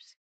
years.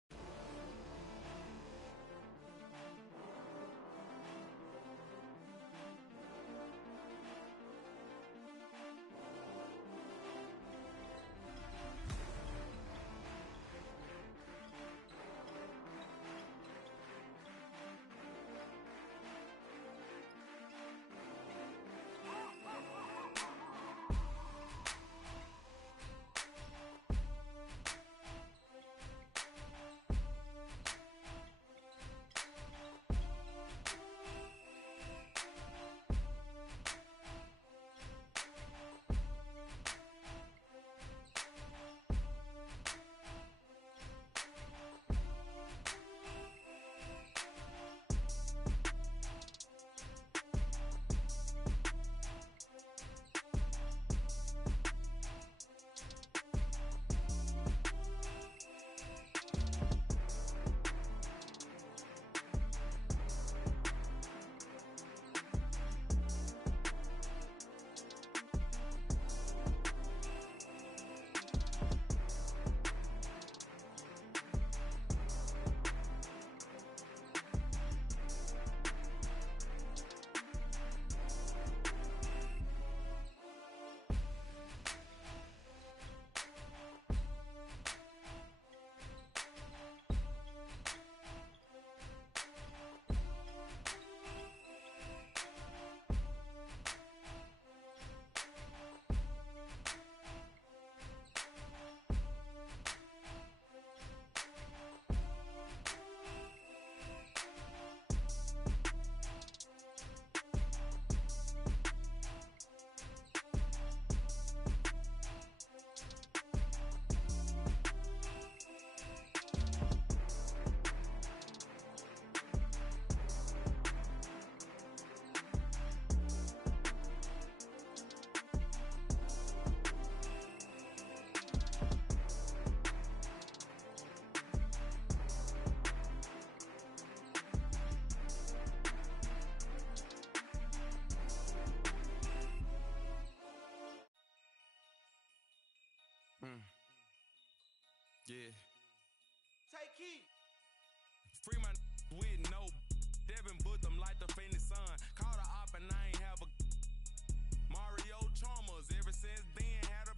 Yeah. Take heat. Free my with no Devin booked them like the Phoenix Sun. Called a op and I ain't have a Mario Chalmers. Ever since then had a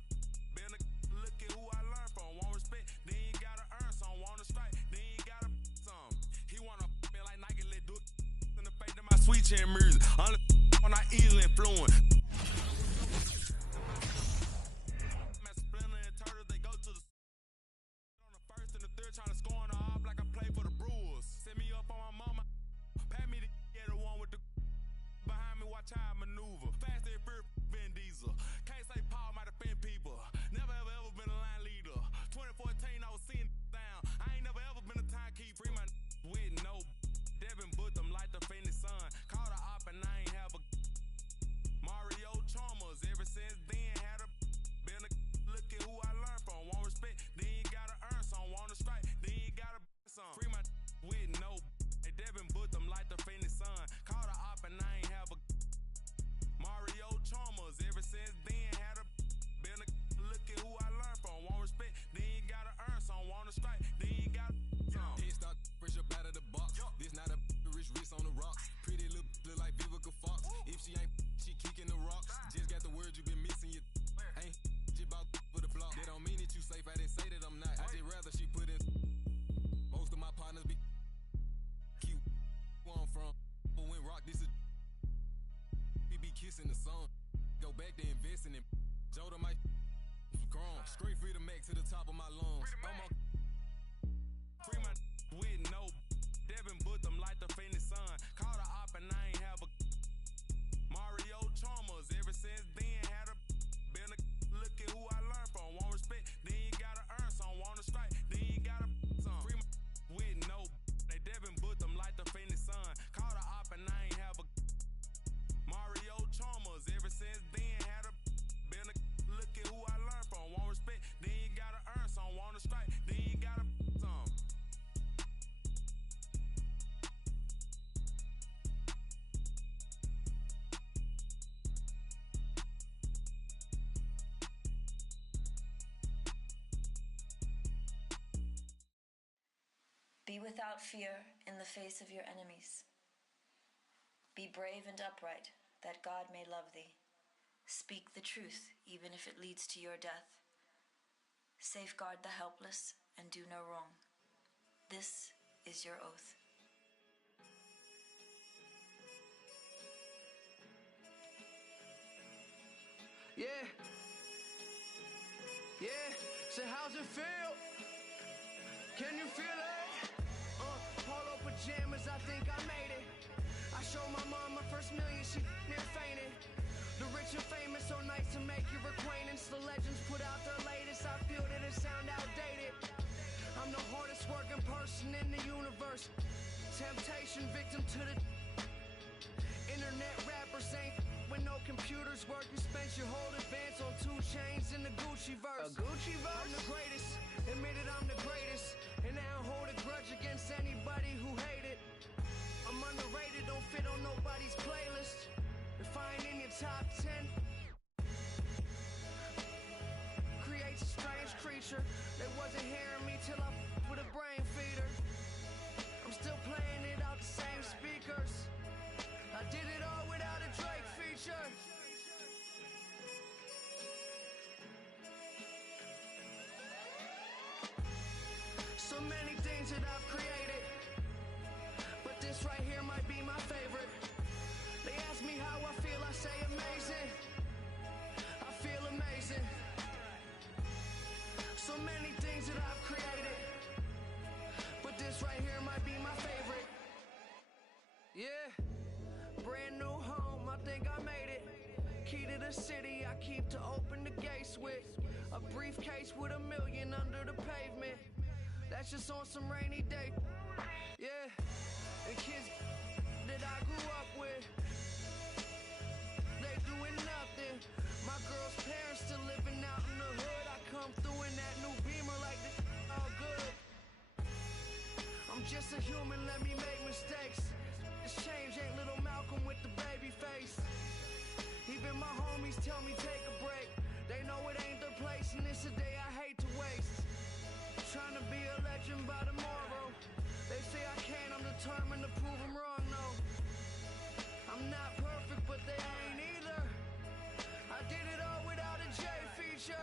been a look at who I learned from. Want respect, then you gotta earn some. Want to strike, then you gotta some. He wanna me like Nike, let do it in the face to my sweet chin music. Only when I easily influence. Trying to score on the op like I play for the Brewers. Set me up on my mama. Pat me the one with the behind me. Watch how I maneuver. Fast and fear, Vin Diesel. Can't say Paul might offend people. Never ever been a line leader. 2014 I was seeing down. I ain't never ever been a timekeeper. Free my with no Devin booked them like the Phoenix Sun. Called a op and I ain't have a Mario Chalmers. Ever since then had a been a look at who I learned from. Want respect, then you gotta earn some. Want to strike, then you gotta some. Free my with no and Devin booked them like the Phoenix Sun. Called a op and I ain't have a Mario Chalmers. Ever since then had a been a look at who I learned from. Want respect, then you gotta earn some. Want to strike, then you gotta some. Head start fresh up out of the box. This not a rich wrist on the rocks. Pretty look like Vivica Fox. If she ain't, she kicking the rocks. Just got the word you been missing. You ain't about for the block. They don't mean it you safe. I didn't say that I'm not. I just rather she put in. Most of my partners be cute. Where I'm from, but when rock this is we be kissing the sun. Go back to investing in Joda might chrome. Straight free to max to the top of my lungs. Free my with no Devin booked them like the Phoenix Sun. Called a op and I ain't have a Mario Chalmers. Ever since then had a been a look at who I learned from. Want respect, then you gotta earn some. Want to strike, then you gotta some. Free my with no they Devin booked them like the Phoenix Sun. Called a op and I ain't have a Mario Chalmers. Ever since then had a been a look at who I learned from. Want respect, then you gotta earn some. Want to Be without fear in the face of your enemies. Be brave and upright, that God may love thee. Speak the truth, even if it leads to your death. Safeguard the helpless and do no wrong. This is your oath. Yeah. So how's it feel? Can you feel it? Polo pajamas, I think I made it. I showed my mom my first million, she near fainted. The rich and famous, so nice to make your acquaintance. The legends put out their latest, I feel that it sound outdated. I'm the hardest working person in the universe. Temptation victim to the internet rappers ain't when no computers work. You spent your whole advance on 2 Chainz in the Gucci verse. A Gucci verse? I'm the greatest, admitted I'm the greatest. And I don't hold a grudge against anybody who hated. I'm underrated, don't fit on nobody's playlist. If I ain't in your top 10, creates a strange creature. They wasn't hearing me till I with a brain feeder. I'm still playing it out the same speakers. I did it all without a Drake feature. So many things that I've created, but this right here might be my favorite. They ask me how I feel, I say amazing. I feel amazing. So many things that I've created, but this right here might be my favorite. Yeah, brand new home, I think I made it. Key to the city, I keep to open the gates with. A briefcase with $1 million under the pavement. That's just on some rainy day. Yeah, and kids that I grew up with, they doing nothing. My girl's parents still living out in the hood. I come through in that new Beamer like this all good. I'm just a human, let me make mistakes. This change ain't little Malcolm with the baby face. Even my homies tell me take a break. They know it ain't their place and it's a day I hate to waste. Trying to be a legend by tomorrow. They say I can't, I'm determined to prove them wrong, no. I'm not perfect, but they ain't either. I did it all without a J feature.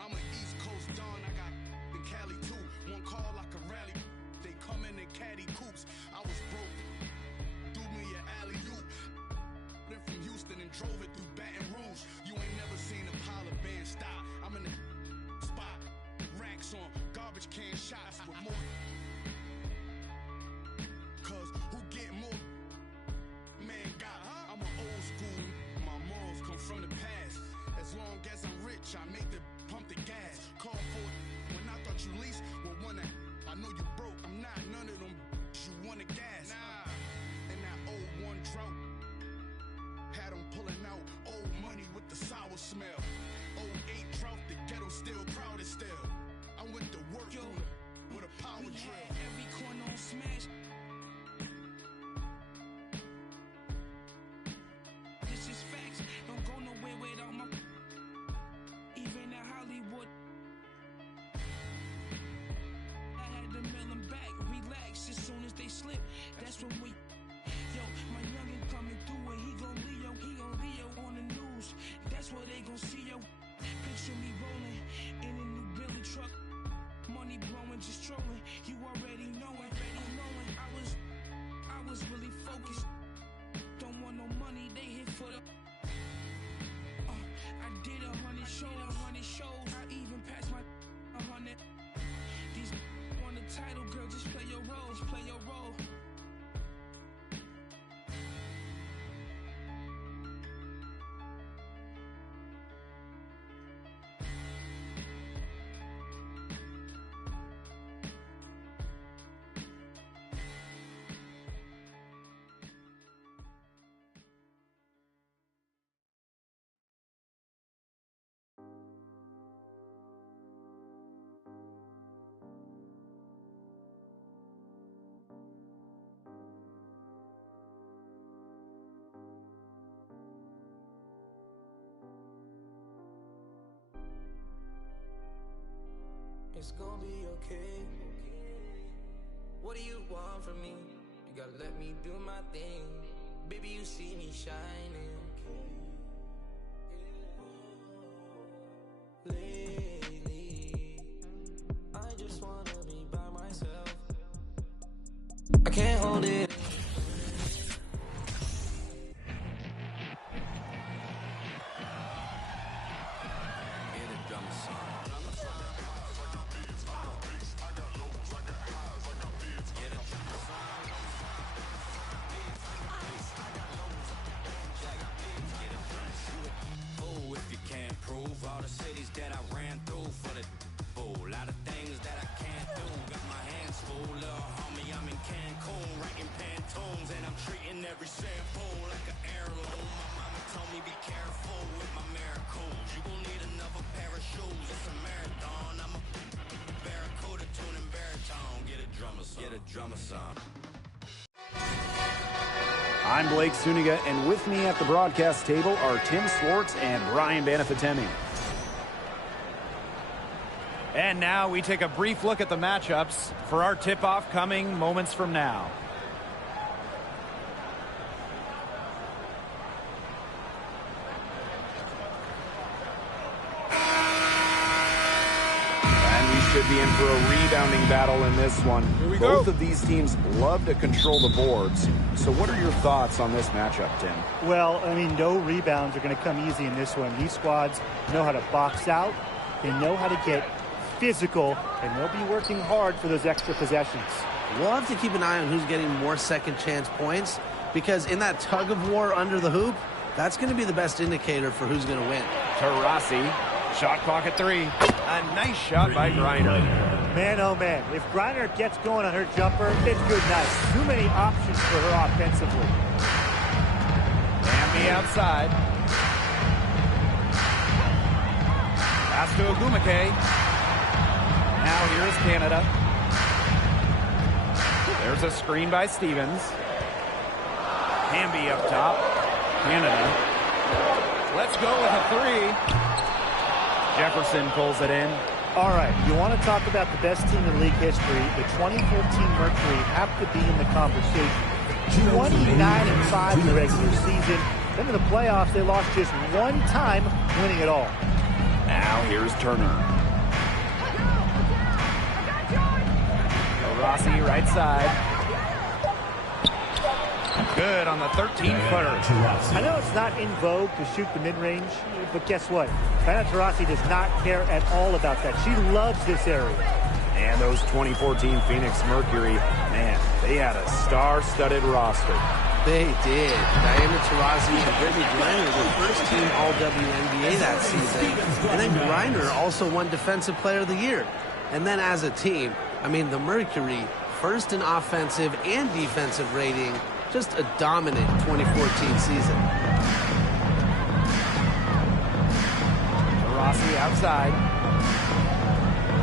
I'm an East Coast Don, I got in Cali too. One call like a rally, they come in caddy coupes. I was broke, threw me an alley-oop. Then from Houston and drove it through Baton Rouge. You ain't never seen a pile of bands stop. I'm in the spot, racks on garbage can shots with more. Cause who get more? Man got, I'm an old school, my morals come from the past. As long as I'm rich, I make the pump the gas. Call for it when I thought you leased. Well, one that I know you broke. I'm not none of them. You want the gas. Nah. And that old one drought had them pulling out old money with the sour smell. 08 drought, the ghetto still proud as still. I went to work with a power drill. Every corner on smash. This is facts. Don't go nowhere without my. Even in Hollywood, I had to mail them back. Relax, as soon as they slip, that's when we. Yo, my youngin' coming through and he gon' Leo on the news. That's what they gon' see, yo. Picture me rolling in a new Billy truck, money blowing, just trolling. You already knowin', I was really focused. Don't want no money, they hit for the. I did 100 shows. I even passed my 100. These on the title, girl, just play your role. it's gonna be okay. What do you want from me? You gotta let me do my thing. Baby, you see me shining. Lately, I just wanna be by myself. I can't hold it. All the cities that I ran through for the bull. A lot of things that I can't do. Got my hands full, little homie. I'm in Cancun, writing Pantones, and I'm treating every sample like an heirloom. My mama told me be careful with my miracles. You gon' need another pair of shoes. It's a marathon. I'm a barracuda tuning baritone. Get a drummer song. Get a drummer song. I'm Blake Suniga, and with me at the broadcast table are Tim Swartz and Brian Banafitemi. And now we take a brief look at the matchups for our tip-off coming moments from now. Should be in for a rebounding battle in this one. Both of these teams love to control the boards. So what are your thoughts on this matchup, Tim? Well, I mean, no rebounds are going to come easy in this one. These squads know how to box out. They know how to get physical, and they'll be working hard for those extra possessions. We'll have to keep an eye on who's getting more second chance points, because in that tug of war under the hoop, that's going to be the best indicator for who's going to win. Taurasi, shot clock at 3. A nice shot by Griner. Man, oh man, if Griner gets going on her jumper, it's good night. Too many options for her offensively. Hamby outside. Pass to Ogumake. Now here's Canada. There's a screen by Stevens. Hamby up top. Canada. Let's go with a 3. Jefferson pulls it in. All right, you want to talk about the best team in league history. The 2014 Mercury have to be in the conversation. 29-5 in the regular season. Then in the playoffs, they lost just one time, winning it all. Now here's Turner. Rossi right side. Good on the 13-footer. I know it's not in vogue to shoot the mid-range, but guess what? Diana Taurasi does not care at all about that. She loves this area. And those 2014 Phoenix Mercury, man, they had a star-studded roster. They did. Diana Taurasi and Brittany Griner were first team All-WNBA that season. And then Griner also won Defensive Player of the Year. And then as a team, I mean, the Mercury, first in offensive and defensive rating, just a dominant 2014 season. Rossi outside.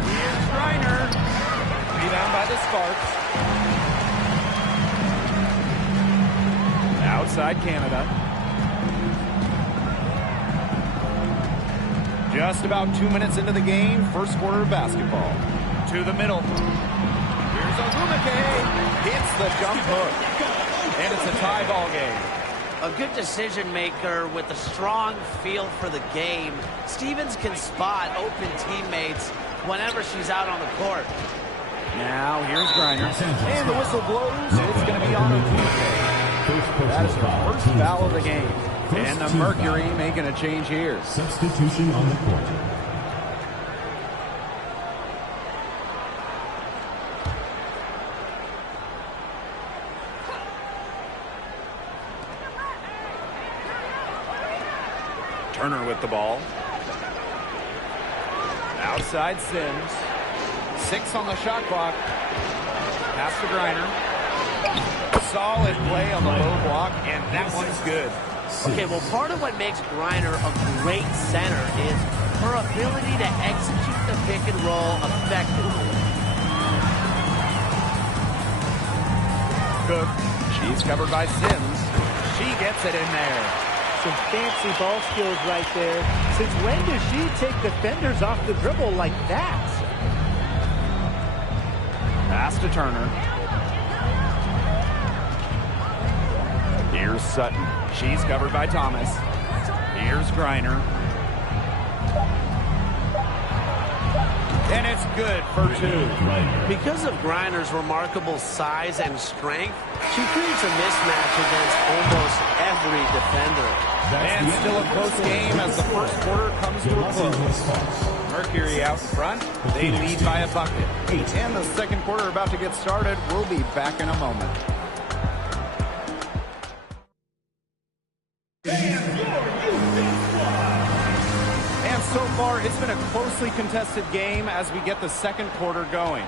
Here's Griner. Rebound by the Sparks. Outside Canada. Just about 2 minutes into the game, first quarter of basketball. To the middle. Here's Ogumake. Hits the jump hook. And it's a tie ball game. A good decision maker with a strong feel for the game. Stevens can spot open teammates whenever she's out on the court. Now here's Griner. And the whistle blows. It's going to be on Ogumake. That is her first foul of the game. And the Mercury making a change here. Substitution on the court. Turner with the ball. Outside Sims. 6 on the shot clock. Pass to Griner. Solid play on the low block, and that one's good. Okay, well, part of what makes Griner a great center is her ability to execute the pick and roll effectively. Cook. She's covered by Sims. She gets it in there. Some fancy ball skills right there. Since when does she take defenders off the dribble like that? Pass to Turner. Here's Sutton. She's covered by Thomas. Here's Griner. And it's good for 2. Because of Griner's remarkable size and strength, she creates a mismatch against almost every defender. And still a close game as the first quarter comes to a close. Mercury out front. They lead by a bucket. And the second quarter about to get started. We'll be back in a moment. And so far, it's been a closely contested game as we get the second quarter going.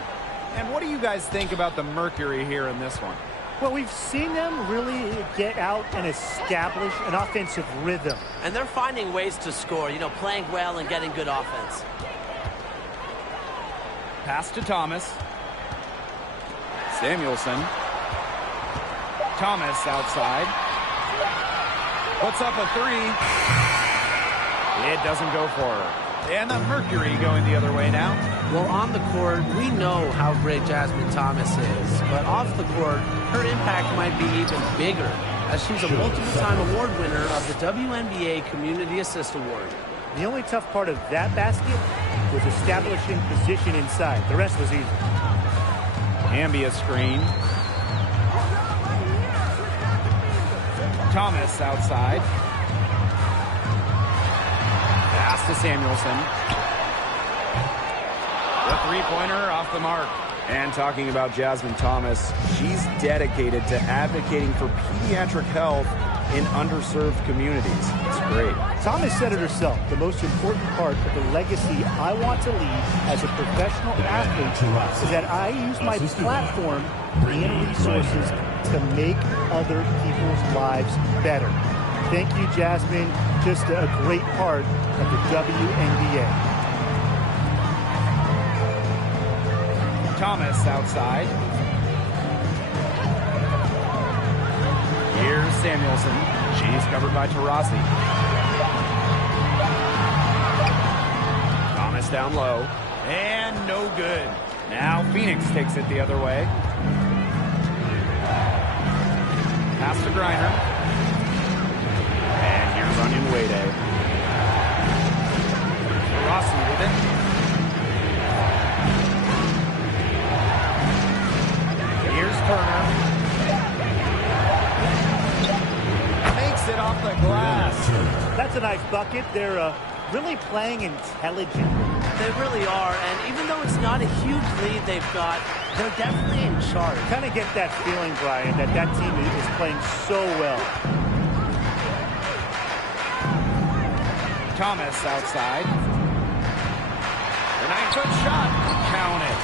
And what do you guys think about the Mercury here in this one? Well, we've seen them really get out and establish an offensive rhythm. And they're finding ways to score, you know, playing well and getting good offense. Pass to Thomas. Samuelson. Thomas outside. Puts up a 3. It doesn't go for her. And the Mercury going the other way now. Well, on the court, we know how great Jasmine Thomas is. But off the court, her impact might be even bigger, as she's a multiple-time award winner of the WNBA Community Assist Award. The only tough part of that basket was establishing position inside. The rest was easy. Ambia screen. Thomas outside. Pass to Samuelson. The three-pointer off the mark. And talking about Jasmine Thomas, she's dedicated to advocating for pediatric health in underserved communities. It's great. Thomas said it herself. The most important part of the legacy I want to leave as a professional athlete is that I use my platform and resources to make other people's lives better. Thank you, Jasmine. Just a great part of the WNBA. Thomas outside. Here's Samuelson. She's covered by Taurasi. Thomas down low. And no good. Now Phoenix takes it the other way. Pass to Griner. And here's Onion Wade. Taurasi with it. Here's Turner. Makes it off the glass. That's a nice bucket. They're really playing intelligently. They really are, and even though it's not a huge lead they've got, they're definitely in charge. Kind of get that feeling, Brian, that that team is playing so well. Thomas outside. The 9-foot shot. Count it.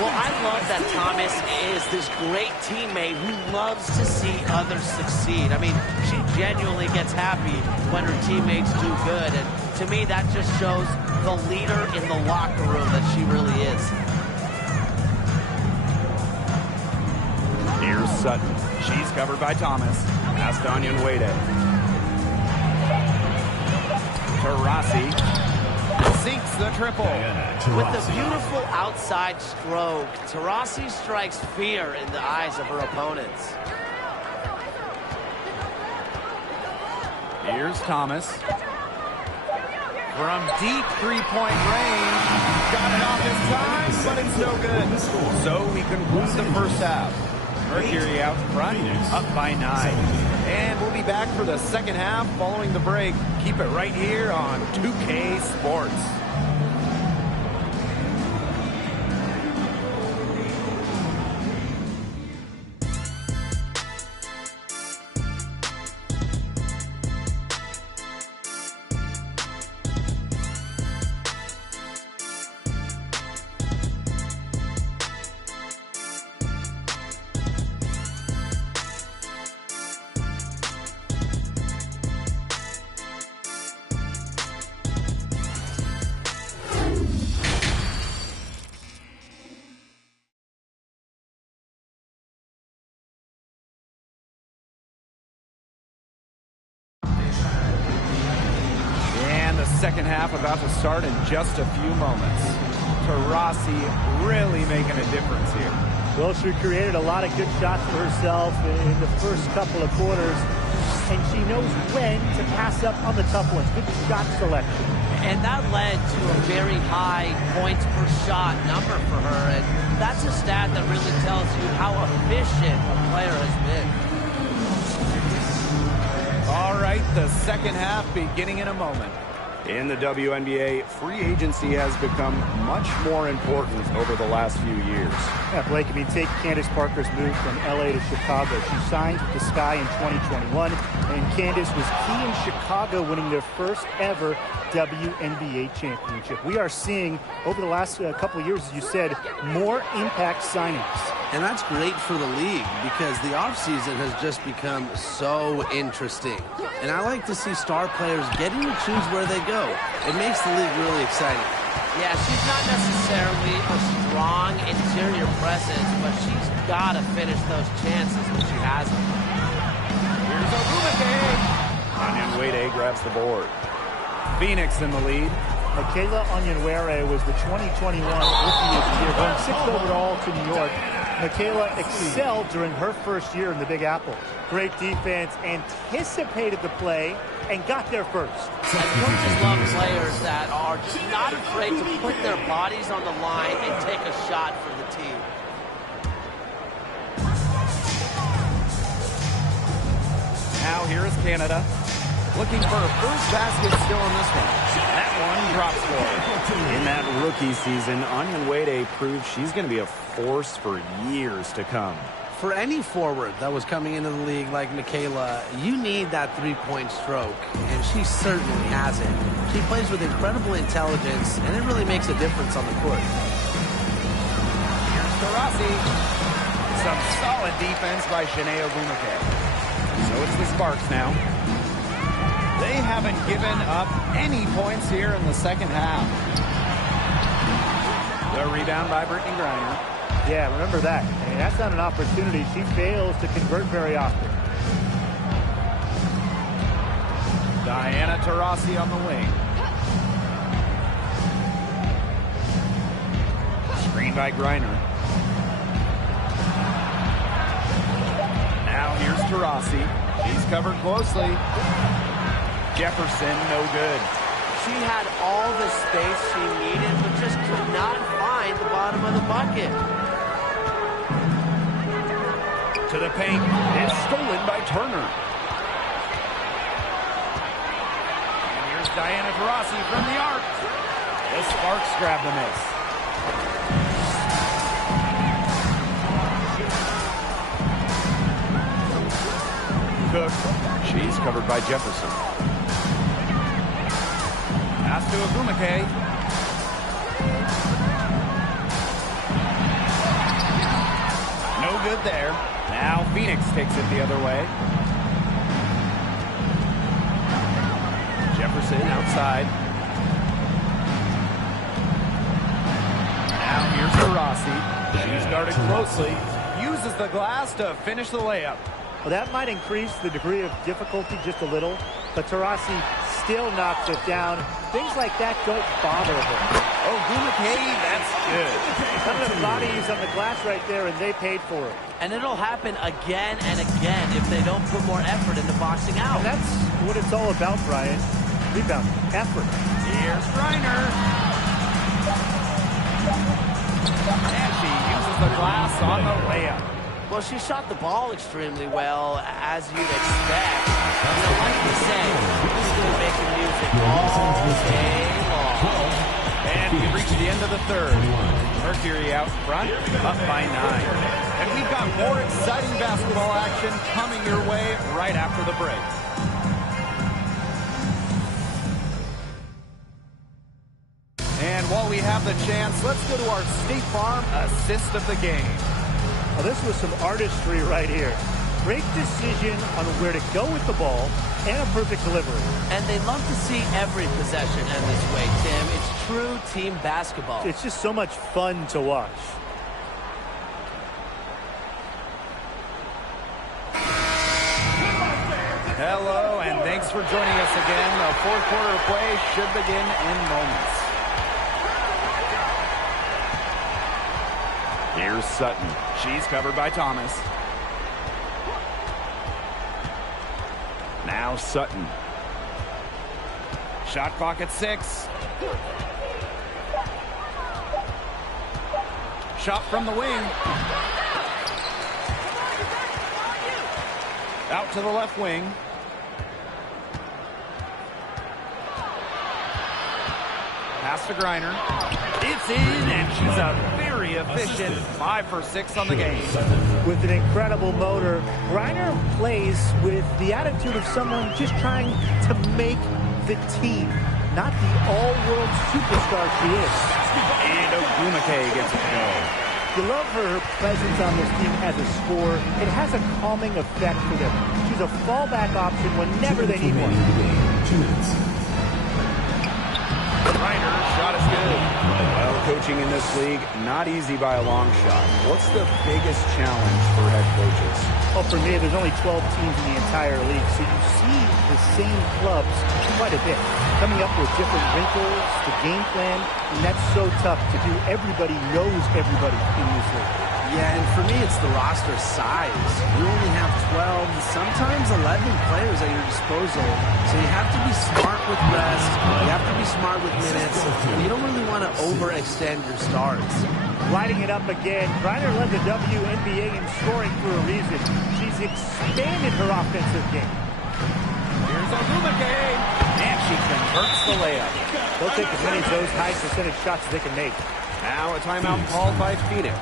Well, I love that Thomas is this great teammate who loves to see others succeed. I mean, she genuinely gets happy when her teammates do good. And to me, that just shows the leader in the locker room that she really is. Here's Sutton. She's covered by Thomas. Pass to Onion Wade. Taurasi sinks the triple. With the beautiful outside stroke, Taurasi strikes fear in the eyes of her opponents. Here's Thomas. From deep three-point range. Got it off his time, but it's no good. So we conclude the first half. Mercury out front, up by 9. And we'll be back for the second half following the break. Keep it right here on 2K Sports. Second half about to start in just a few moments. Taurasi really making a difference here. Well, she created a lot of good shots for herself in the first couple of quarters, and she knows when to pass up on the tough ones. Good shot selection. And that led to a very high points per shot number for her, and that's a stat that really tells you how efficient a player has been. All right, the second half beginning in a moment. In the WNBA, free agency has become much more important over the last few years. Yeah, Blake, I mean, take Candace Parker's move from LA to Chicago. She signed with the Sky in 2021, and Candace was key in Chicago winning their first ever WNBA championship. We are seeing, over the last couple of years, as you said, more impact signings. And that's great for the league because the offseason has just become so interesting. And I like to see star players getting to choose where they go. It makes the league really exciting. Yeah, she's not necessarily a strong interior presence, but she's got to finish those chances when she has them. Here's Ogumake. Onyenwere grabs the board. Phoenix in the lead. Michaela Onyenwere was the 2021 Rookie of the Year, going 6th overall to New York. Michaela excelled during her first year in the Big Apple. Great defense, anticipated the play, and got there first. And coaches love players that are just not afraid to put their bodies on the line and take a shot for the team. Now here is Canada. Looking for a first basket still in this one. That one drops for her. In that rookie season, Onyenwere proved she's going to be a force for years to come. For any forward that was coming into the league like Michaela, you need that three-point stroke, and she certainly has it. She plays with incredible intelligence, and it really makes a difference on the court. Here's Taurasi. Some solid defense by Chiney Ogumake. So it's the Sparks now. They haven't given up any points here in the second half. The rebound by Brittany Griner. Yeah, remember that. I mean, that's not an opportunity. She fails to convert very often. Diana Taurasi on the wing. Screen by Griner. Now here's Taurasi. She's covered closely. Jefferson, no good. She had all the space she needed, but just could not find the bottom of the bucket. To the paint. It's stolen by Turner. And here's Diana Taurasi from the arc. The Sparks grab the miss. Cook. She's covered by Jefferson. Pass to Ogumake. No good there. Now Phoenix takes it the other way. Jefferson outside. Now here's Taurasi. She's guarded closely. Uses the glass to finish the layup. Well, that might increase the degree of difficulty just a little, but Taurasi still knocks it down. Things like that don't bother her. Ogumake, that's good. Some of the bodies on the glass right there, and they paid for it. And it'll happen again and again if they don't put more effort into boxing out. And that's what it's all about, Brian. Rebound, effort. Here's Griner. And she uses the glass on the layup. Well, she shot the ball extremely well, as you'd expect. You know, like you say, this is going to make music all day long. And we reach the end of the third. Mercury out front, up by 9. And we've got more exciting basketball action coming your way right after the break. And while we have the chance, let's go to our State Farm assist of the game. Well, this was some artistry right here. Great decision on where to go with the ball and a perfect delivery. And they love to see every possession end this way, Tim. It's true team basketball. It's just so much fun to watch. Hello, and thanks for joining us again. The fourth quarter of play should begin in moments. Here's Sutton. She's covered by Thomas. Now Sutton. Shot clock at 6. Shot from the wing. Out to the left wing. Pass to Griner. It's in, and she's a very efficient 5 for 6 on the game. With an incredible motor, Griner plays with the attitude of someone just trying to make the team, not the all-world superstar she is. And Ogumake gets it to go. You love her presence on this team as a scorer. It has a calming effect for them. She's a fallback option whenever they need one. Griner, shot is good. Well, coaching in this league, not easy by a long shot. What's the biggest challenge for head coaches? Well, for me, there's only 12 teams in the entire league, so you see the same clubs quite a bit, coming up with different wrinkles, the game plan, and that's so tough to do. Everybody knows everybody in this league. Yeah, and for me, it's the roster size. You only have 12, sometimes 11 players at your disposal. So you have to be smart with rest. You have to be smart with minutes. You don't really want to overextend your starts. Lighting it up again. Griner led the WNBA in scoring for a reason. She's expanded her offensive game. Here's Ogumake, and she converts the layup. They'll take as many of those high percentage shots as they can make. Now a timeout called by Phoenix.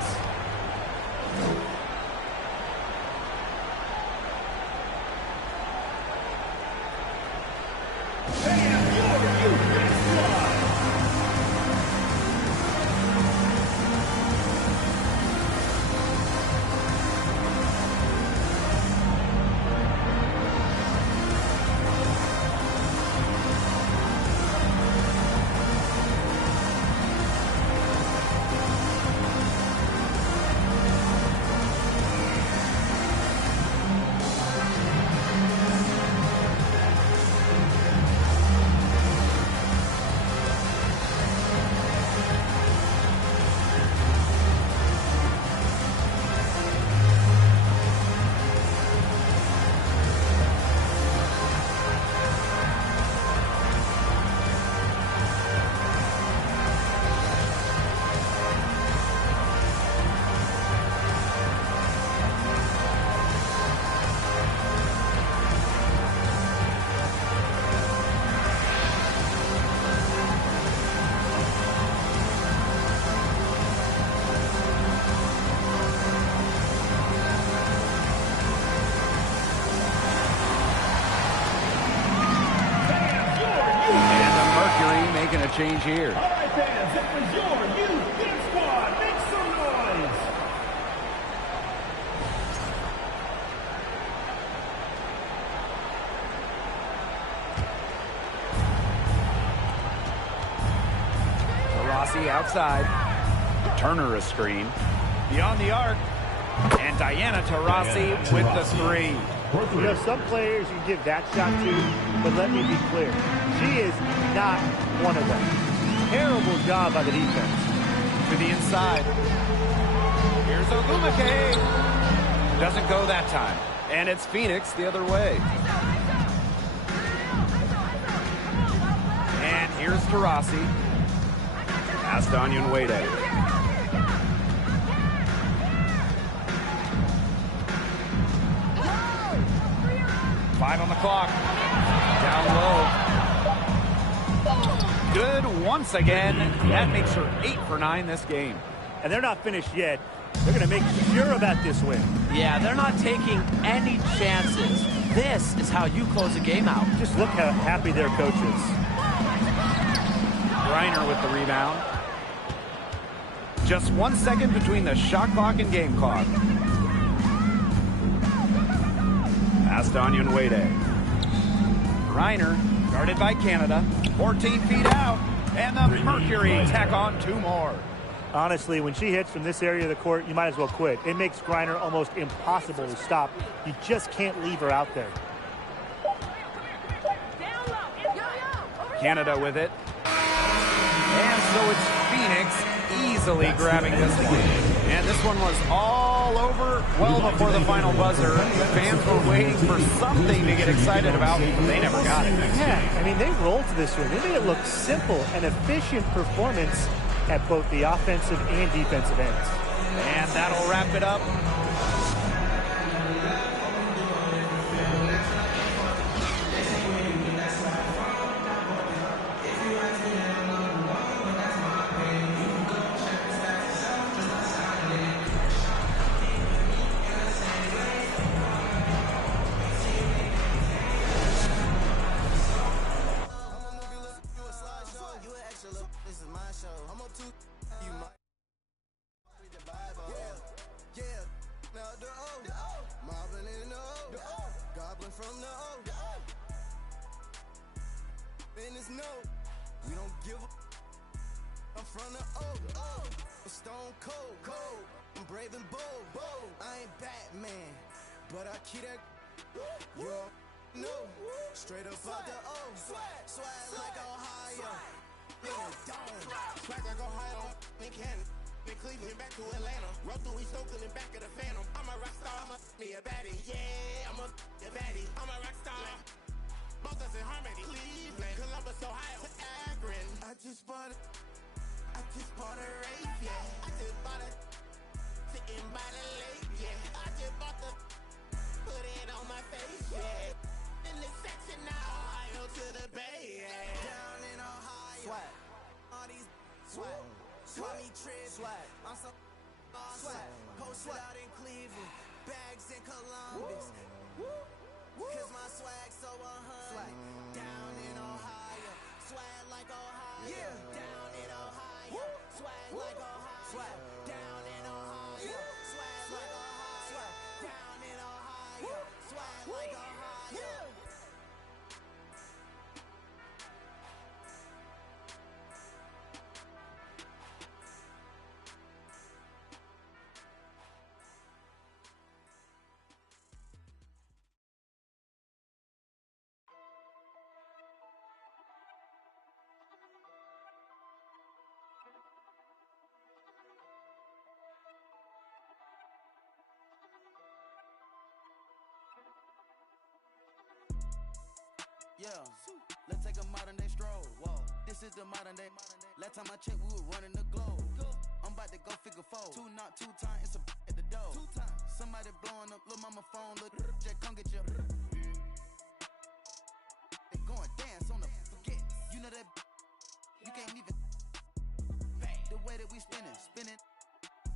Change here. All right, fans, that was your youth dance squad. Make some noise. Rossi outside. Turner a screen. Beyond the arc. And Diana Taurasi with the 3. You know, some players you give that shot to, but let me be clear. She is not one of them. Terrible job by the defense. To the inside. Here's Ogumake. Doesn't go that time. And it's Phoenix the other way. And here's Taurasi. Pass to Onyenwere. 5 on the clock. Down low. Good once again. That makes her 8 for 9 this game. And they're not finished yet. They're going to make sure about this win. Yeah, they're not taking any chances. This is how you close a game out. Just look how happy their coach is. Griner with the rebound. Just 1 second between the shot clock and game clock. Pass to Onyenwere. Griner, guarded by Canada. 14 feet out. And the Mercury tack on 2 more. Honestly, when she hits from this area of the court, you might as well quit. It makes Griner almost impossible to stop. You just can't leave her out there. Canada with it. And so it's Phoenix easily grabbing this one. And this one was all over well before the final buzzer. Fans were waiting for something to get excited about. They never got it. Yeah, I mean, they rolled this one. They made it look simple and efficient performance at both the offensive and defensive ends. And that'll wrap it up. We don't give a. I'm from the O. Stone cold. I'm brave and bold. I ain't Batman, but I keep that. You know, straight up out the O. Swag like Ohio. Swag like Ohio. In Canada. In Cleveland, back to Atlanta. Run through East Oakland and back of the Phantom. I'm a rock star. I'm a baddie. Yeah, I'm a baddie. I'm a rock star. Both us in harmony. Cleveland, Columbus, Ohio, Akron. I just bought a Wraith, yeah. I just bought a sitting by the lake, yeah. I just bought the put it on my face, yeah. In this section now, Ohio to the Bay, yeah. Down in Ohio, swag. All these swag. Swaggy trip, swag. I'm so swag. Posted out in Cleveland, bags in Columbus. Cause my swag so 100. Down in Ohio, swag like Ohio. Yeah. Down in Ohio, swag like Ohio. Swag. Down in Ohio, swag like Ohio. Down in Ohio, swag like Ohio. Yeah, let's take a modern day stroll. Whoa, this is the modern day. Last time I checked, we were running the globe. I'm about to go figure four. 2 not 2 times, it's a at the door. 2 times. Somebody blowing up, little mama phone, look, Jack, come get your. They going dance on the forget. You know that you can't even. The way that we spinning,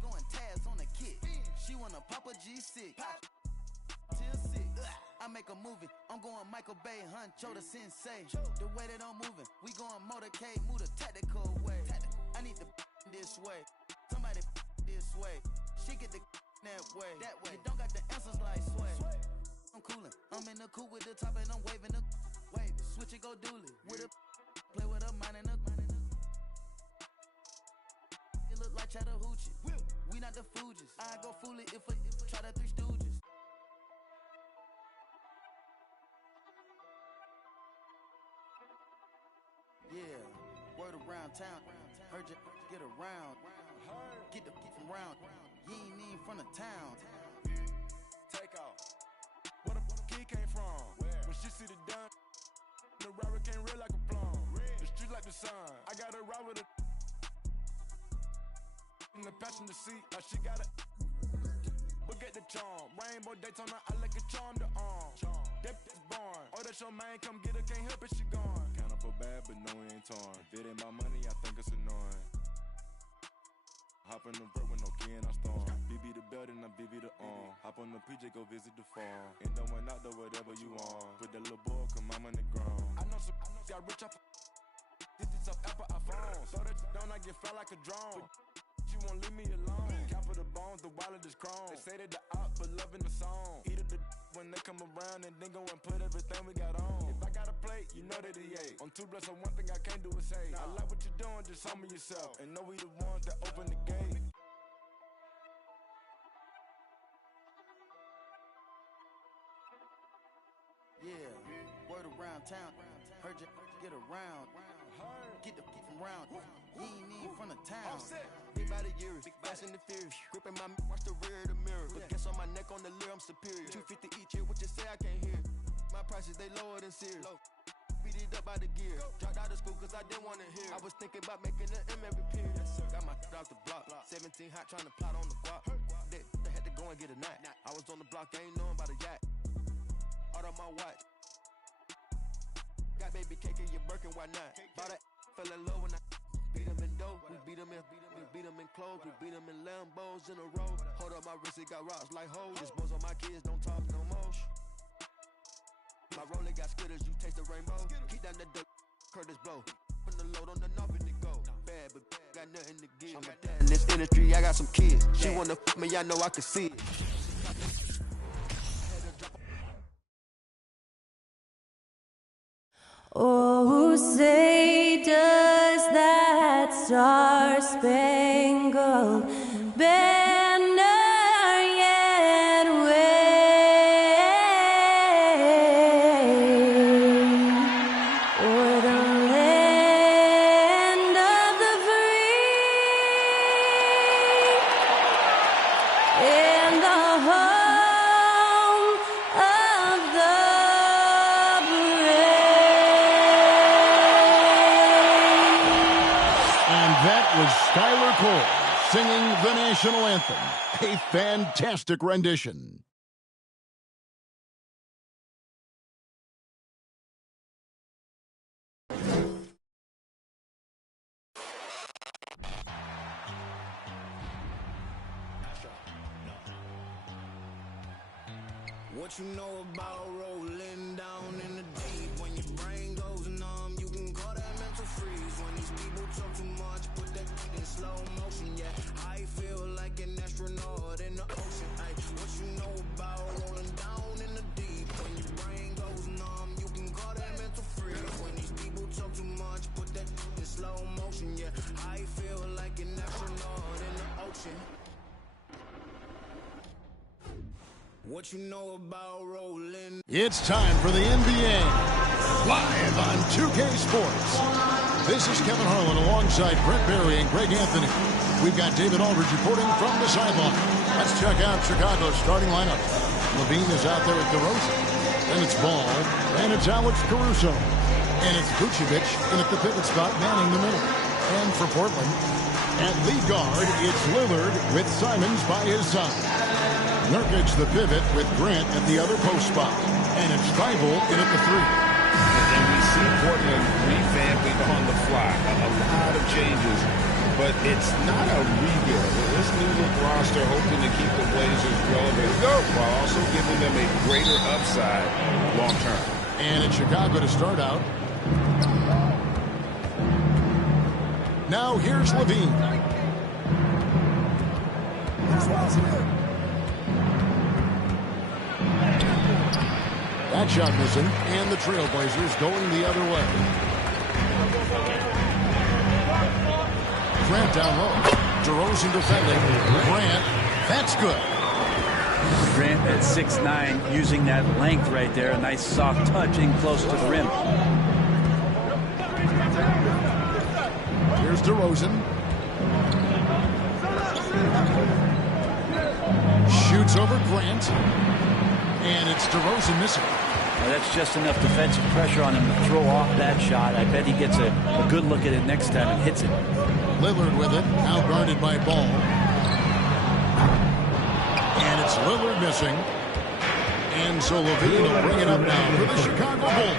going Taz on the kid. She wanna pop a G6. Till 6. I make a movie, I'm going Michael Bay, Huncho the sensei. The way that I'm moving, we going motorcade, move the tactical way. I need the this way, somebody this way. She get the that way. You don't got the answers like sway. I'm coolin', I'm in the coupe with the top and I'm waving the wave. Switch it, go dually. With a play with a mind and a. It look like Chattahoochee. We not the Fugees. I go fool it if I try the Three Stooges. Yeah, word around town. Heard you get around. Get the from round. You ain't even from the town. Take off. Where the kid came from? When she see the dun, the robber came red like a plum. The street like the sun. I got a ride with a in the passenger seat. Like she got a look at the charm. Rainbow Daytona, I like a charm to arm. That is born. Oh, that's your man, come get her, can't help it, she gone. Count up for bad, but no, we ain't torn. If it ain't my money, I think it's annoying. Hop in the vert with no key and I storm. BB the belt and I BB the arm. Hop on the PJ, go visit the farm. Ain't no one out there, whatever you want. Put that little boy, come I'm on the ground. I know some got rich off digits of Apple iPhone. So that down, I get fly like a drone. You won't leave me alone. Cap of the bones, the wallet is chrome. They say that the op, but loving the song. Eat the when they come around and then go and put everything we got on. If I got a plate, you know that he ate. On 2 blocks, so one thing I can't do is say, I like what you're doing, just humble yourself. And know we the ones that open the gate. Yeah, word around town. Heard you get around. Get the from round. You ain't even from the town. me by the years. Big Fast and the Furious. Gripping my watch the rear of the mirror. But guess on my neck on the lyre, I'm superior. 250 each year, what you say I can't hear. My prices, they lower than Sears. Beat it up by the gear. Dropped out of school cause I didn't want to hear. I was thinking about making an M every period. Got my off the block. 17 hot trying to plot on the guap. They had to go and get a knot. I was on the block, I ain't knowing about a yacht. Out on my watch. Got baby cake in your Birkin, why not? Bought that, fell in love when I beat him in dough. We beat him in clothes. We beat him in Lambos in a row. Hold up my wrist, it got rocks like hoes. This boys on my kids, don't talk no more. My roller got skitters, you taste the rainbow. Keep down the dirt, Curtis blow. Put the load on the knob and it go. Bad, but got nothing to give. In this industry, I got some kids. She wanna f me, I know I can see it. Oh, say does that star-spangled banner yet wave o'er the land of the free and the home of the was Skylar Cole singing the national anthem. A fantastic rendition. What you know about rolling down in the deep? When your brain goes numb, you can call that mental freeze. When these people talk too much, put that in slow motion. Yeah, I feel like an astronaut in the ocean. Ay, what you know about rolling down in the deep? When your brain goes numb, you can call that mental freeze. When these people talk too much, put that in slow motion. Yeah, I feel like an astronaut in the ocean. What you know about rolling? It's time for the NBA, live on 2K Sports. This is Kevin Harlan alongside Brett Barry and Greg Anthony. We've got David Aldridge reporting from the sideline. Let's check out Chicago's starting lineup. Levine is out there at DeRozan. Then it's Ball, and it's Alex Caruso. And it's Vucevic in at the pivot spot, manning the middle. And for Portland, at lead guard, it's Lillard with Simons by his side. Nurkic the pivot with Grant at the other post spot. And it's Thibault in at the three. And we see Portland revamping on the fly. A lot of changes, but it's not a rebuild. This new look roster hoping to keep the Blazers relevant while also giving them a greater upside long term. And it's Chicago to start out. Now here's Levine. That shot missing, and the Trailblazers going the other way. Grant down low. DeRozan defending. Grant, that's good. Grant at 6'9", using that length right there. A nice soft touch in close to the rim. Here's DeRozan. Shoots over Grant. And it's DeRozan missing. Well, that's just enough defensive pressure on him to throw off that shot. I bet he gets a good look at it next time and hits it. Lillard with it, now guarded by Ball. And it's Lillard missing. And so Levine will bring it up now for the Chicago Bulls.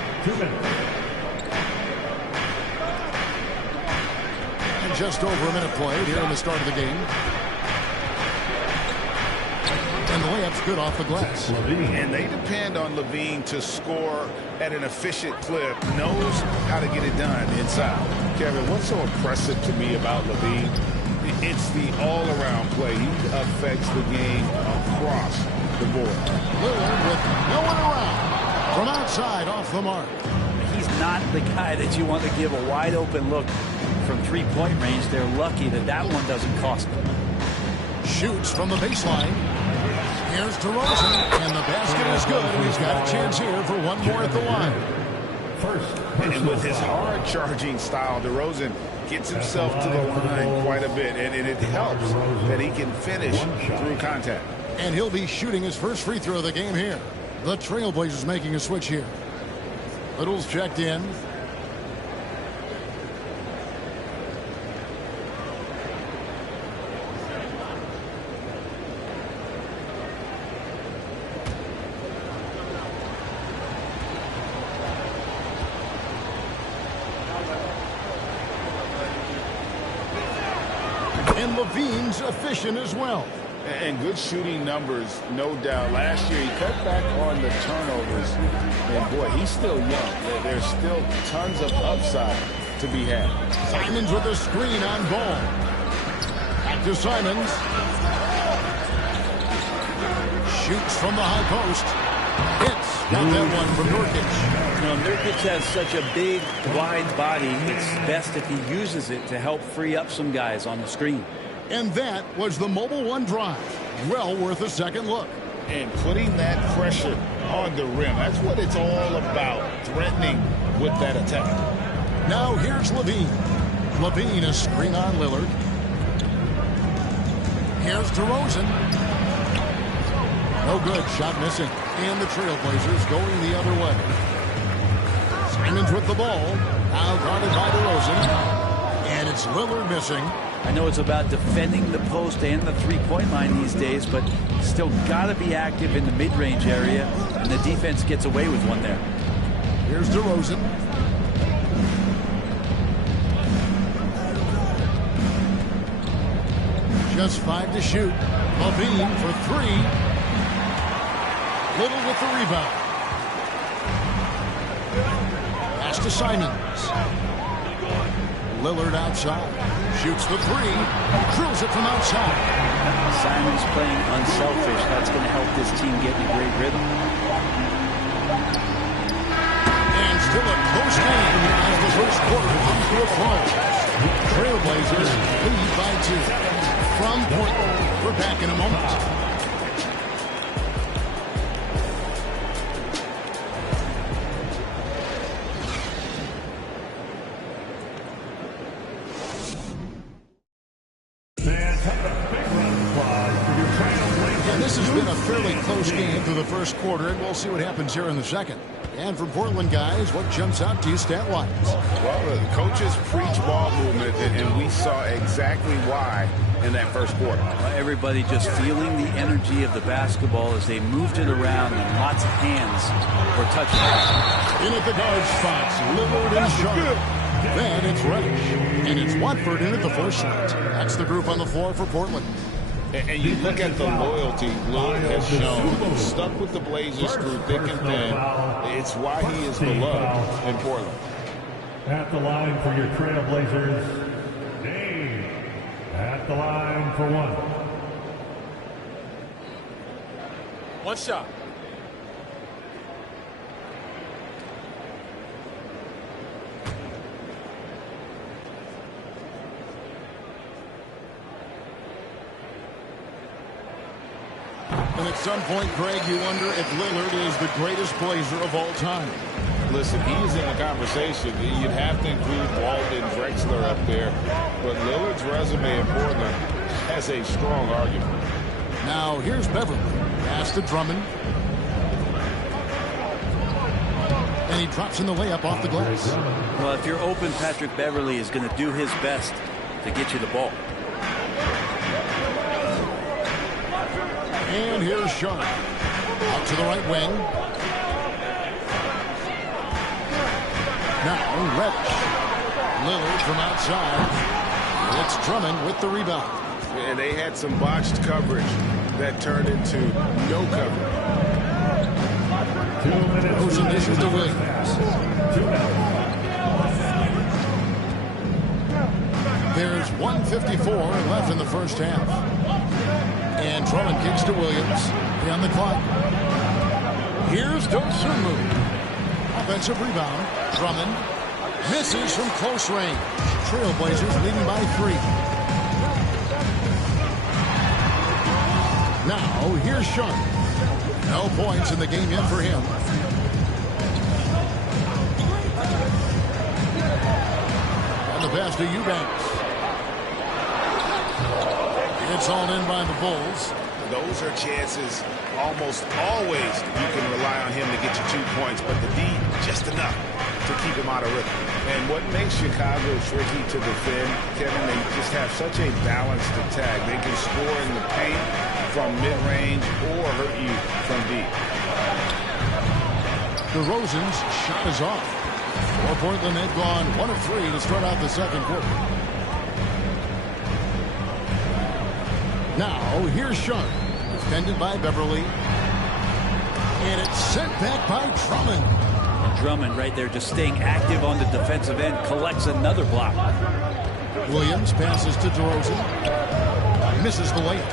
And just over a minute played here in the start of the game. And the layup's good off the glass. And they depend on Levine to score at an efficient clip, knows how to get it done inside. Kevin, what's so impressive to me about Levine? It's the all-around play. He affects the game across the board. Lillard with no one around. From outside, off the mark. He's not the guy that you want to give a wide-open look from three-point range. They're lucky that that one doesn't cost them. Shoots from the baseline. Here's DeRozan, and the basket is good. He's got a chance here for one more at the line. And with his hard-charging style, DeRozan gets himself to the line quite a bit, and it helps that he can finish through contact. And he'll be shooting his first free throw of the game here. The Trailblazers making a switch here. Little's checked in. And LaVine's efficient as well. And good shooting numbers, no doubt. Last year, he cut back on the turnovers. And, boy, he's still young. There's still tons of upside to be had. Simons with a screen on ball. Back to Simons. Shoots from the high post. Hits. Got that one from Nurkic. You know, Nurkic has such a big, wide body. It's best if he uses it to help free up some guys on the screen. And that was the Mobile One drive. Well worth a second look. And putting that pressure on the rim. That's what it's all about, threatening with that attack. Now here's LaVine. LaVine, a screen on Lillard. Here's DeRozan. No good. Shot missing. And the Trailblazers going the other way. Simons with the ball. Now guarded by DeRozan. And it's Lillard missing. I know it's about defending the post and the three-point line these days, but still got to be active in the mid-range area, and the defense gets away with one there. Here's DeRozan. Just 5 to shoot. LaVine for 3. Little with the rebound. Pass to Simons. Lillard outside. Shoots the 3. Drills it from outside. Simons playing unselfish. That's going to help this team get in a great rhythm. And still a close game as the first quarter comes to a close. Trailblazers lead by 2. From Portland, we're back in a moment. This has been a fairly close game through the first quarter, and we'll see what happens here in the second. And from Portland, guys, what jumps out to you stat-wise? Well, the coaches preach ball movement, and we saw exactly why in that first quarter. Everybody just feeling the energy of the basketball as they moved it around, and lots of hands were touching it. In at the guard spots, Lillard and Sharp. Then it's Reddish, and it's Watford in at the first shot. That's the group on the floor for Portland. And you look at the loyalty Lillard has shown. Stuck with the Blazers through thick and thin. It's why he is beloved in Portland. At the line for your Trailblazers, Dave. At the line for 1. One shot. And at some point, Greg, you wonder if Lillard is the greatest Blazer of all time. Listen, he's in the conversation. You'd have to include Walden, Drexler up there. But Lillard's resume in Portland has a strong argument. Now, here's Beverly. Pass to Drummond. And he drops in the layup off the glass. Well, if you're open, Patrick Beverly is going to do his best to get you the ball. And here's Sharp. Out to the right wing. Now, Reddish. Lillard from outside. It's Drummond with the rebound. And they had some botched coverage that turned into no coverage. 2 minutes. Those initials to Williams. There's 1:54 left in the first half. And Drummond kicks to Williams. On the clock. Here's Dosunmu. Offensive rebound. Drummond misses from close range. Trailblazers leading by 3. Now, here's Sharp. No points in the game yet for him. pass to Eubanks. It's all in by the Bulls. Those are chances almost always you can rely on him to get you 2 points, but the D, just enough to keep him out of rhythm. And what makes Chicago tricky to defend, Kevin, they just have such a balanced attack. They can score in the paint from mid-range or hurt you from deep. DeRozan's shot is off. For Portland, they've gone 1 of 3 to start out the second quarter. Now, here's Sharp. Defended by Beverly. And it's sent back by Drummond. And Drummond right there just staying active on the defensive end. Collects another block. Williams passes to DeRozan. Misses the layup.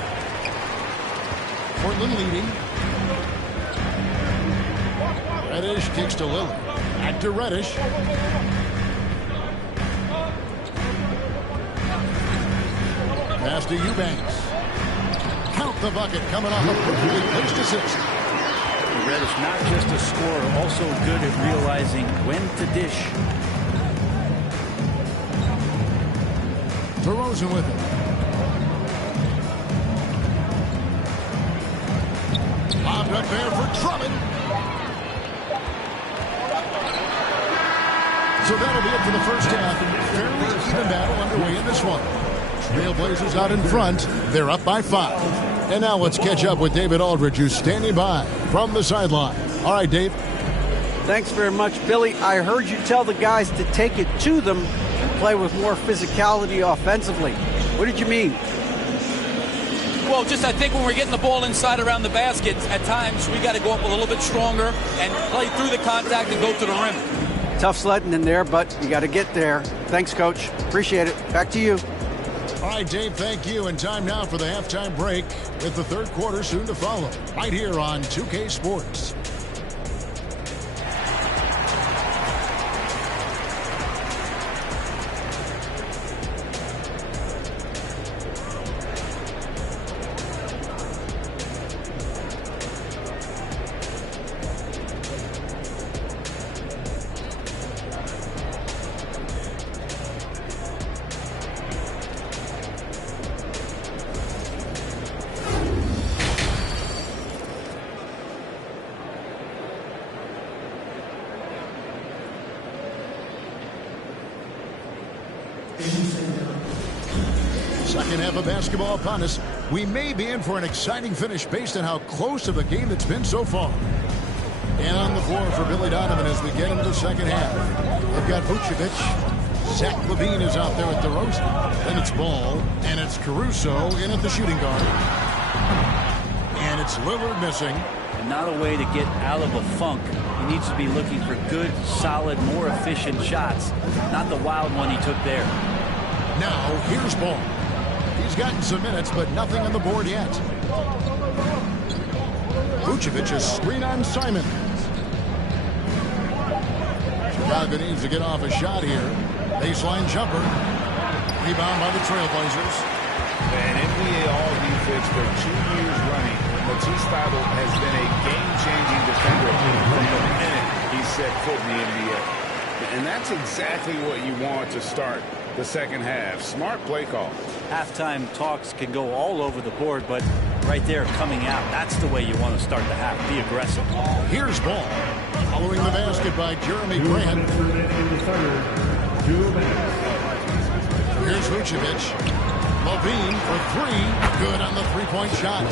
Portland leading. Reddish kicks to Lillard. Back to Reddish. Pass to Eubanks. Count the bucket coming off a perfectly placed assist. Reddish, not just a scorer, also good at realizing when to dish. DeRozan with it. Lobbed up there for Drummond. So that'll be it for the first half. Fairly even battle underway in this one. Trailblazers out in front. They're up by 5. And now let's catch up with David Aldridge, who's standing by from the sideline. All right, Dave. Thanks very much, Billy. I heard you tell the guys to take it to them and play with more physicality offensively. What did you mean? Well, just I think when we're getting the ball inside around the basket, at times we got to go up a little bit stronger and play through the contact and go to the rim. Tough sledding in there, but you got to get there. Thanks, Coach. Appreciate it. Back to you. All right, Dave, thank you. And time now for the halftime break with the third quarter soon to follow. Right here on 2K Sports. Second half of basketball upon us. We may be in for an exciting finish based on how close of a game it's been so far. And on the floor for Billy Donovan as we get into the second half. They've got Vucevic. Zach LaVine is out there at DeRozan. Then it's Ball, and it's Caruso in at the shooting guard. And it's Lillard missing. And not a way to get out of a funk. He needs to be looking for good, solid, more efficient shots. Not the wild one he took there. Now, here's Ball. He's gotten some minutes, but nothing on the board yet. Vucevic is screen on Simon. Chicago needs to get off a shot here. Baseline jumper. Rebound by the Trailblazers. And NBA All-Defense for 2 years running. Matisse Thybulle has been a game-changing defender from the minute he set foot in the NBA. And that's exactly what you want to start the second half. Smart play call. Halftime talks can go all over the board, but right there coming out, that's the way you want to start the half. Be aggressive. Here's Ball. Following the basket by Jeremy Grant. Here's Vucevic. LaVine for 3. Good on the three-point shot.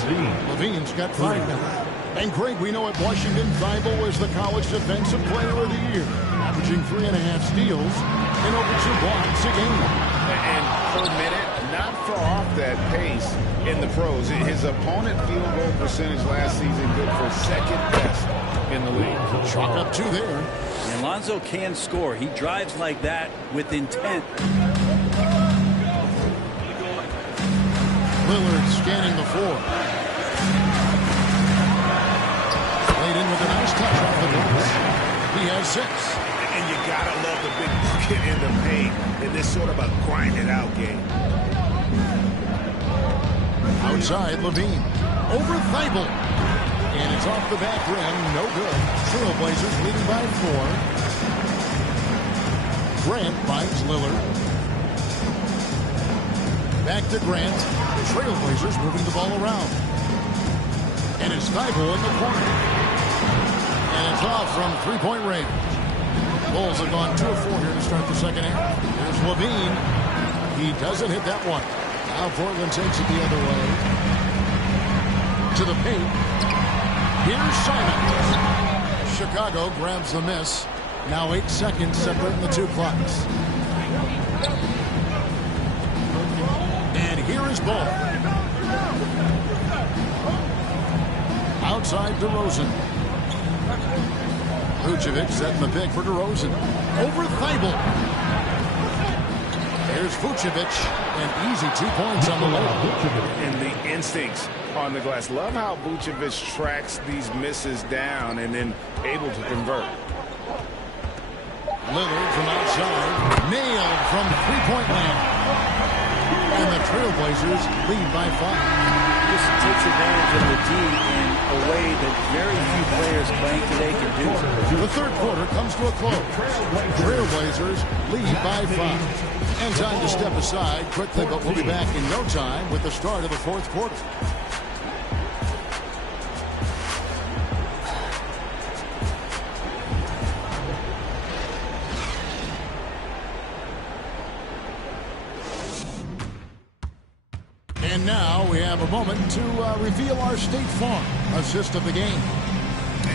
LaVine's got 5 now. And Greg, we know at Washington, Thybulle was the College Defensive Player of the Year, averaging 3.5 steals and over 2 blocks a game. And per minute, not far off that pace in the pros. His opponent field goal percentage last season good for second best in the league. Chalk up 2 there. And Lonzo can score. He drives like that with intent. Lillard scanning the floor. Played in with a nice touch off the glass. He has 6. And you gotta love the big bucket in the paint in this sort of a grinded-out game. Outside, LaVine. Over Thybulle. And it's off the back rim. No good. Trailblazers leading by 4. Grant finds Lillard. Back to Grant. Trailblazers moving the ball around. And it's Thibault in the corner. And it's off from three-point range. Bulls have gone 2 of 4 here to start the second half. Here's Levine. He doesn't hit that one. Now Portland takes it the other way. To the paint. Here's Simons. Chicago grabs the miss. Now 8 seconds separating the two clocks. And here is Ball. Outside DeRozan. Vucevic setting the pick for DeRozan. Over Thibault. Here's Vucevic. And easy 2 points on the layup. And the instincts on the glass. Love how Vucevic tracks these misses down and then able to convert. Lillard from outside. Nailed from three-point land. And the Trailblazers lead by 5. This takes advantage of the D in a way that very few players playing today can do. The third quarter comes to a close. Trailblazers lead by 5. And time to step aside quickly, but we'll be back in no time with the start of the fourth quarter. And now we have a moment to reveal our State Farm assist of the game.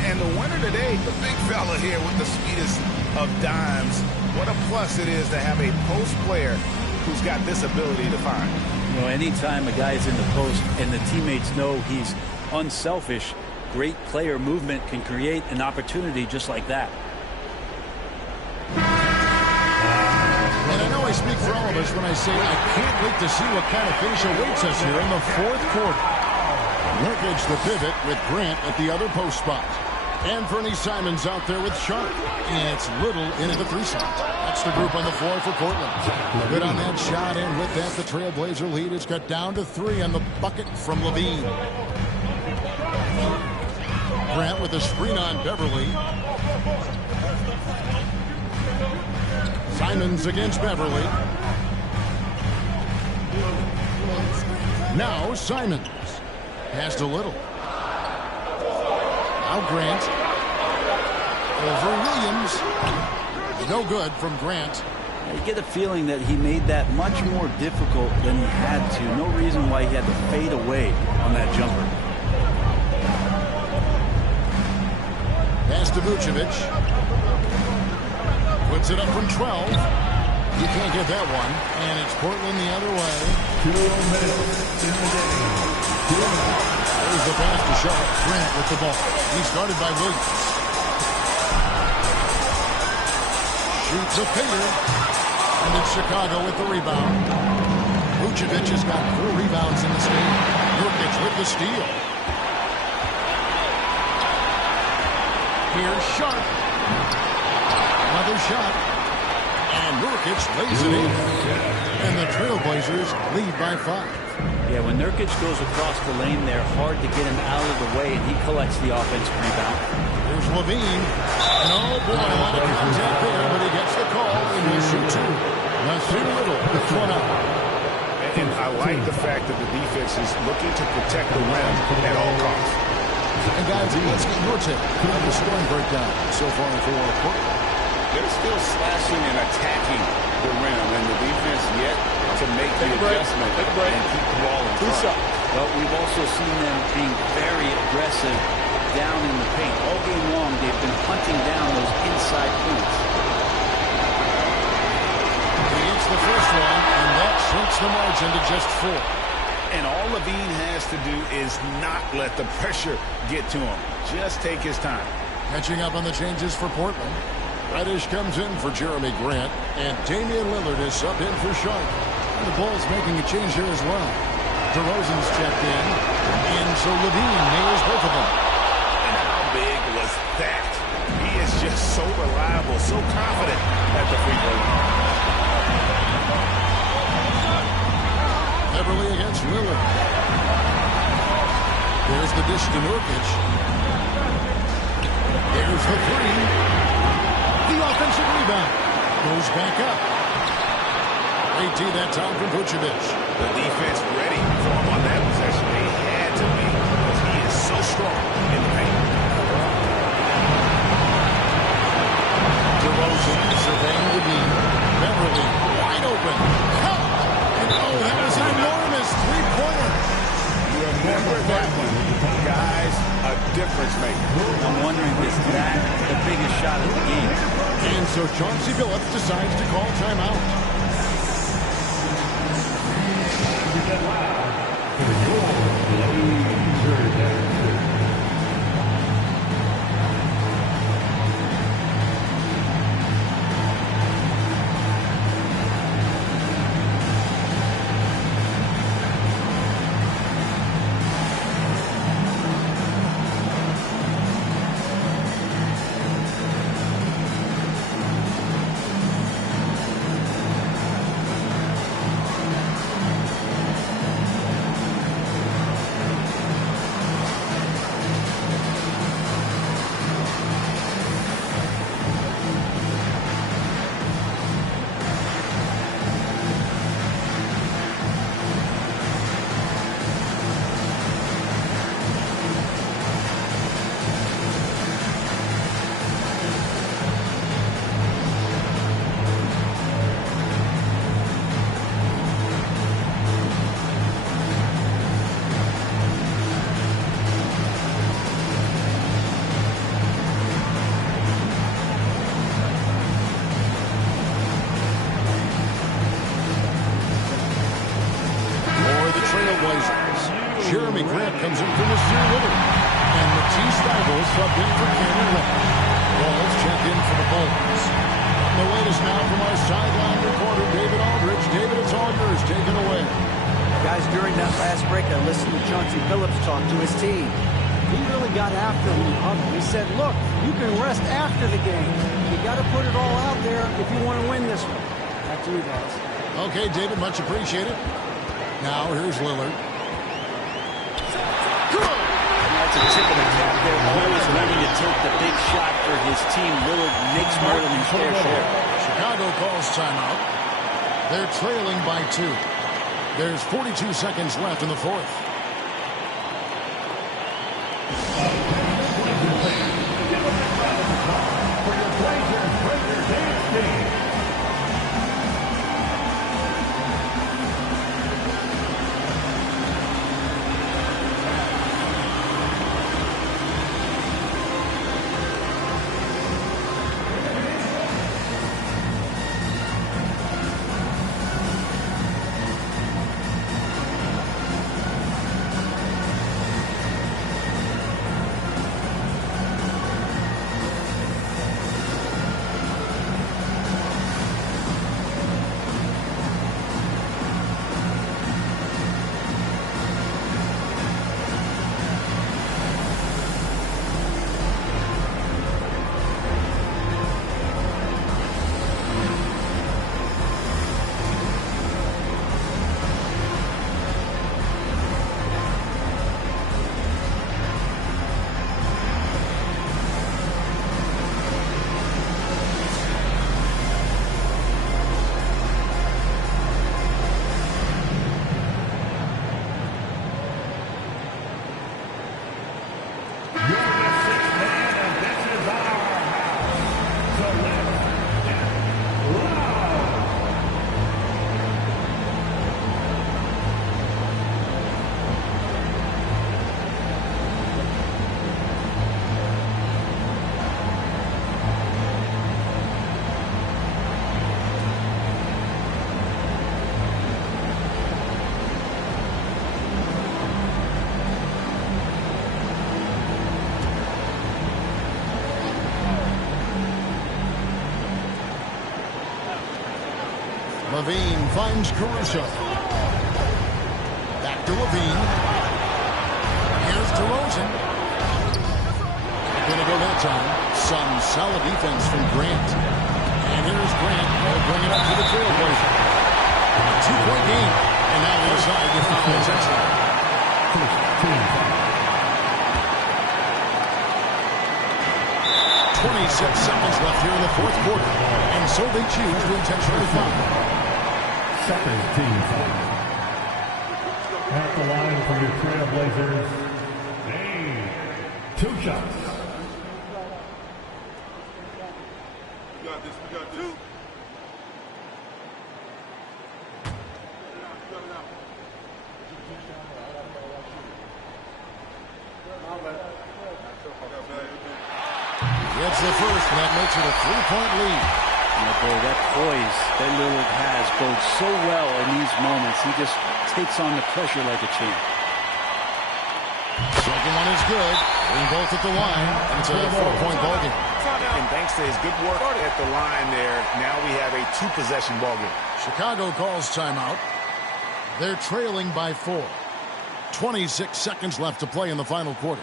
And the winner today, the big fella here with the sweetest of dimes. What a plus it is to have a post player who's got this ability to find. You know, anytime a guy is in the post and the teammates know he's unselfish, great player movement can create an opportunity just like that. And I know I speak for all of us when I say I can't wait to see what kind of finish awaits us here in the fourth quarter. Nurkic the pivot with Grant at the other post spot. Anthony Simons out there with Sharp. And it's Little into the 3 slot. That's the group on the floor for Portland. Good on that shot, and with that, the Trailblazer lead is cut down to 3 on the bucket from Levine. Grant with a screen on Beverly. Simons against Beverly. Now Simons. Pass to Little. Now Grant. Over Williams. No good from Grant. You get a feeling that he made that much more difficult than he had to. No reason why he had to fade away on that jumper. Pass to Vucevic. Puts it up from 12. You can't get that one. And it's Portland the other way. 2 minutes in the game. There's the pass to Sharp. Grant with the ball. He's guarded by Williams. Shoots a fader. And it's Chicago with the rebound. Vucevic has got 4 rebounds in this game. Nurkic with the steal. Here's Sharp. Another shot. And Nurkic lays it in. And the Trailblazers lead by 5. Yeah, when Nurkic goes across the lane there, hard to get him out of the way, and he collects the offensive rebound. Here's Levine. And oh boy, a lot of contact there, but he gets the call, and he'll shoot 2. Nasir Little puts one up. And I like the fact that the defense is looking to protect the rim at all costs. And guys, let's get your take on the scoring breakdown so far for Portland. They're still slashing and attacking the rim, and the defense yet to make the adjustment and keep the ball in front. Well, we've also seen them being very aggressive down in the paint. All game long, they've been hunting down those inside points. He gets the first one, and that shrinks the margin to just 4. And all Levine has to do is not let the pressure get to him. Just take his time. Catching up on the changes for Portland. Reddish comes in for Jeremy Grant, and Damian Lillard is subbed in for Sharp. And the Bulls making a change here as well. DeRozan's checked in, and so Levine nails both of them. And how big was that? He is just so reliable, so confident at the free throw line. Beverly against Lillard. There's the dish to Nurkic. There's the 3. The offensive rebound goes back up. 18 that time from Vucevic. The defense ready for him on that possession. They had to be because he is so strong in the paint. DeRozan surveying the D. Beverly wide open. Help! And oh, that was an enormous three-pointer. Remember that one. Guys, a difference maker. I'm wondering, is that the biggest shot of the game? And so Chauncey Billups decides to call timeout. Jeremy Grant comes in from the Sear River. And Matisse Thybulle subbed in for Cameron Webb. Walls check in for the Bulls. The latest now from our sideline reporter, David Aldridge. David, it's all yours. Take it away. Guys, during that last break, I listened to Chauncey Billups talk to his team. He really got after him. He said, look, you can rest after the game. You got to put it all out there if you want to win this one. Back to you guys. Okay, David, much appreciated. Now, here's Lillard. That's a tip of the cap there. Always ready to take the big shot for his team. Lillard makes more than his fair share. Chicago calls timeout. They're trailing by 2. There's 42 seconds left in the fourth. Levine finds Caruso. Back to Levine. Here's DeRozan. Gonna go that time. Some solid defense from Grant. And here's Grant. They'll bring it up to the Trailblazer. A 2-point game. And now they decide to foul intentionally. 26 seconds left here in the fourth quarter. And so they choose to intentionally foul. Second team foul. At the line for your Trailblazers, Dame. 2 shots. We got this. We got this. Gets the first, and that makes it a 3-point lead. Boy, that poise that Lillard has goes so well in these moments. He just takes on the pressure like a champ. Second one is good. Bring both at the line, and it's a 4-point ball game. And thanks to his good work at the line there, now we have a 2-possession ball game. Chicago calls timeout. They're trailing by 4. 26 seconds left to play in the final quarter.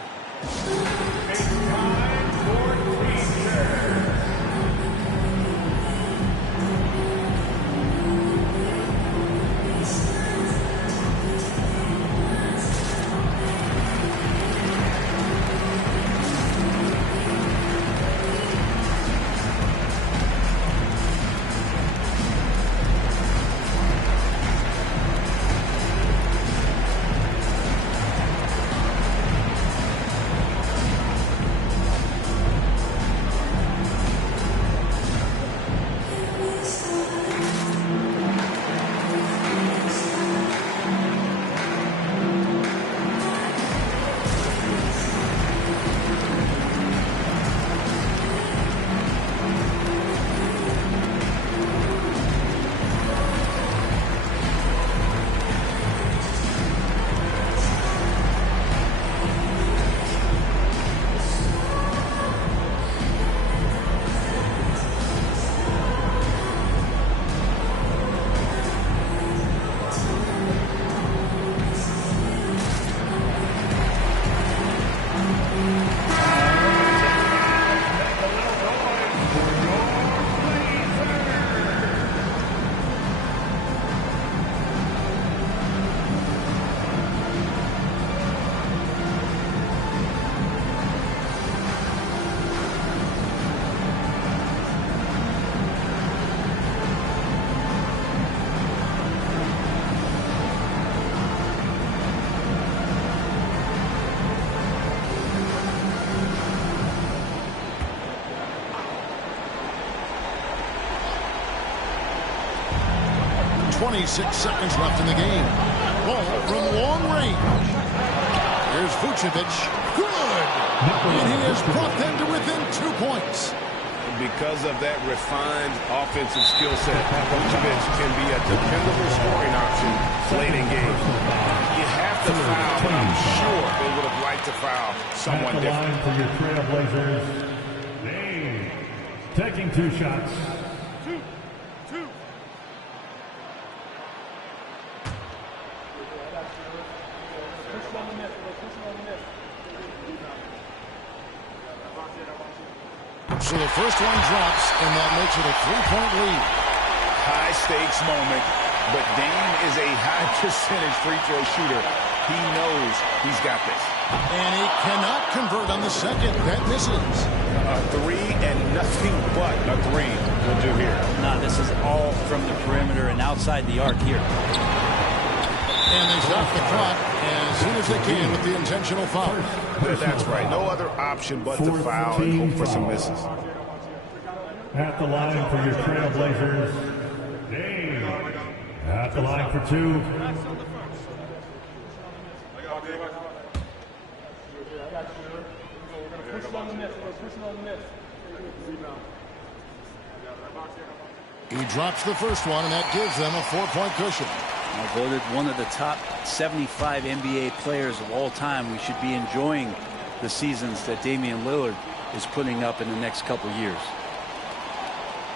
.26 seconds left in the game. Ball from long range. Here's Vucevic. Good! And he has brought them to within 2 points. Because of that refined offensive skill set, Vucevic can be a dependable scoring option late in games. You have to foul, but I'm sure they would have liked to foul someone different. At the line for your Trailblazers, Dame. Taking 2 shots. So the first one drops, and that makes it a 3-point lead. High stakes moment, but Dame is a high percentage free throw shooter. He knows he's got this. And he cannot convert on the second. That misses. A 3 and nothing but a 3 will do here. No, this is all from the perimeter and outside the arc here. And they stop the clock as soon as they can with the intentional foul. That's right. No other option but to foul and hope for some misses. At the line for your Trailblazers, Dame. At the line for 2. He drops the first one, and that gives them a 4-point cushion. Voted one of the top 75 NBA players of all time. We should be enjoying the seasons that Damian Lillard is putting up in the next couple years.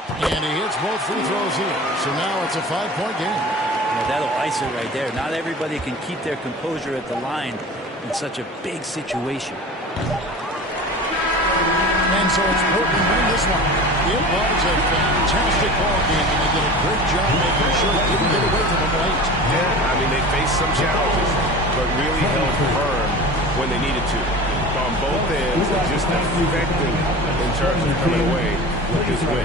And he hits both free throws here. So now it's a 5-point game. Yeah, that'll ice it right there. Not everybody can keep their composure at the line in such a big situation. And so it's Portland winning this one. It was a fantastic ball game, and they did a great job making sure it didn't get away from them late. Yeah, I mean, they faced some challenges, but really held firm when they needed to. On both ends, just effective in terms of coming away with this win.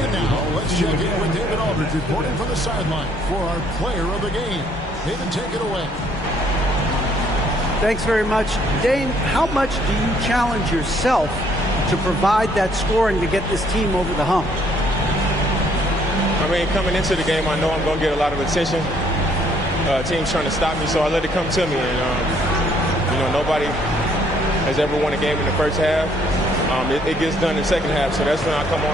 And now, let's check in with David Aldridge reporting from the sideline for our player of the game. David, take it away. Thanks very much. Dane, how much do you challenge yourself to provide that scoring to get this team over the hump? I mean, coming into the game, I know I'm going to get a lot of attention. Team's trying to stop me, so I let it come to me. And, nobody has ever won a game in the first half. It gets done in the second half, so that's when I come on.